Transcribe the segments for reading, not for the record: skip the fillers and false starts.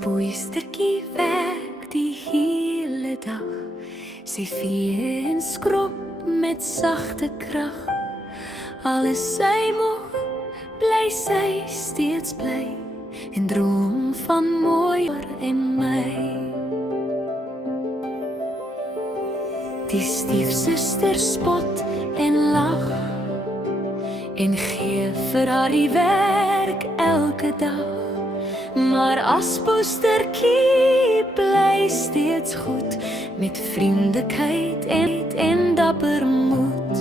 Spoeistertjie werk die hele dag. Sy vee en skrob met sagte krag. Al is sy moeg, bly sy steeds bly en droom van mooier en my. Die stiefsuster spot en lag en gee vir haar die werk elke dag. Maar as poestertjie bly steeds goed met vriendelikheid en dapper moed.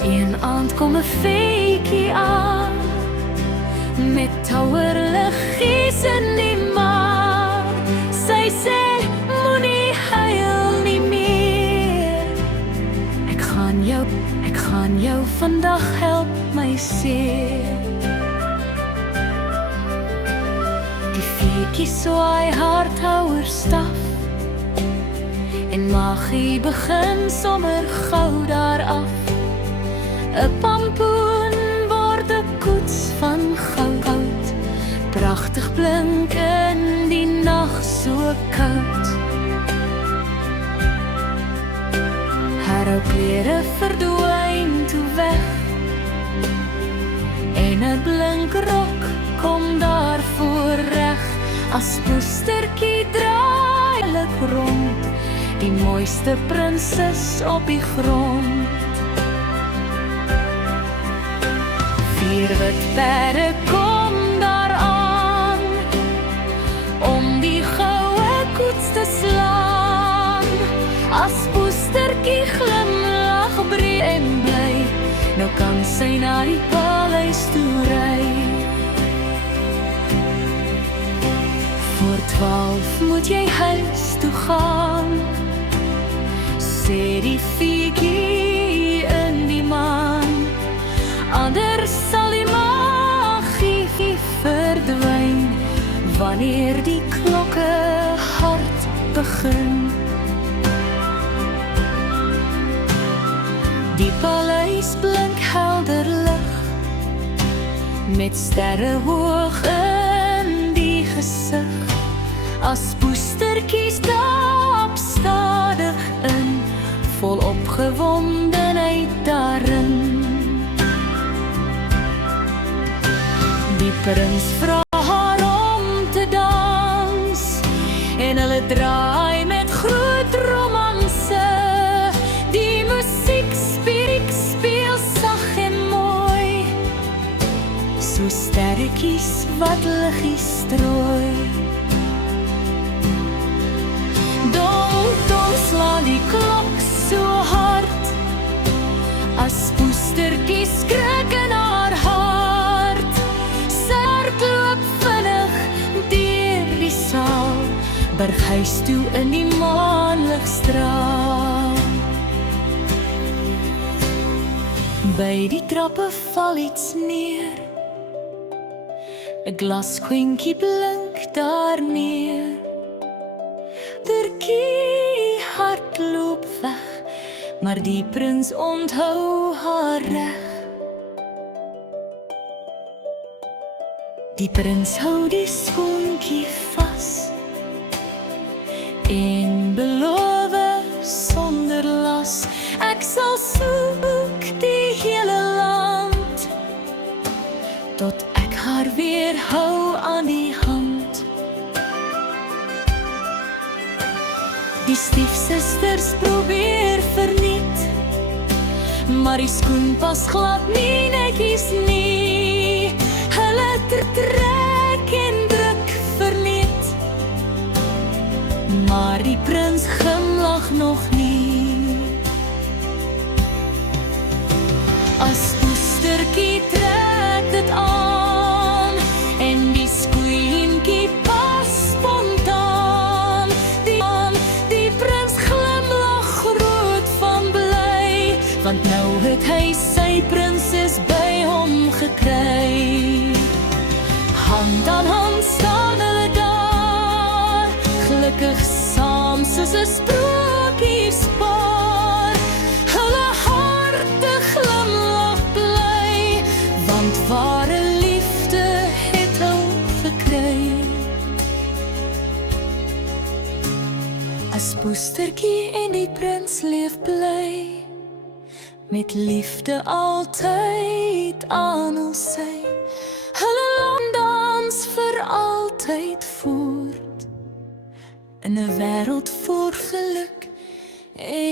Een aand kom 'n feetjie aan met touwerliggies in die maan. Sy sê moenie huil nie meer. Ek gaan jou vandag help my seer. Die feetjie swaai haar touwerstaf en Maggie begin sommer gou daar af. 'n pampoen word 'n koets van goud, pragtig blink in die nag so koud. Haar ou klere verdwyn toe weg en 'n blink rok kom daar voor reg. As poestertjie draailik rond, die mooiste prinses op die grond. Vier wit perde kom daar aan om die goue koets te slaan. As poestertjie glimlag breed en bly, nou kan sy na die paleis toe ry. Voor 12 moet jy huis toe gaan, sê die feetjie in die maan. Anders sal die Maggie verdwyn wanneer die klokke hard begin. Die paleis blink helder lig met sterre hoog in die gesig. As poestertjie stap stadig in, vol opgewondenheid daarin. Die prins vra haar om te dans en hulle draai met groot romanse. Die musiek speel sag en mooi, so sterretjies wat liggies strooi. Dong slaan die klok so hard, as poestertjie skrik in haar hart. Sy hart loop vinnig deur die saal, Burghuis toe in die maanligstraal. By die trappe val iets neer, 'n glaskwinkie blink daar neer. Turkie hart loop weg, maar die prins onthou haar reg. Die prins hou die skoentjie vas en beloof sonder las, ek sal soek die hele land, tot ek haar weer hou aan die hand. Die stiefsusters probeer verniet, maar die skoen pas glad nie netjies nie. Hulle trek en druk verniet, maar die prins glimlag nog nie. As poestertjie trek dit aan en die skoentjie pas spontaan. Die prins glimlag groot van bly, want nou het hy sy prinses by hom gekry. Hand aan hand staan hulle daar, gelukkig saam soos 'n sprokiespaar. Hulle harte glimlag bly, want ware liefde 'n poestertjie en die prins leef bly, met liefde altyd aan hul sy. Hulle lang dans vir altyd voort, in 'n wêreld vol geluk en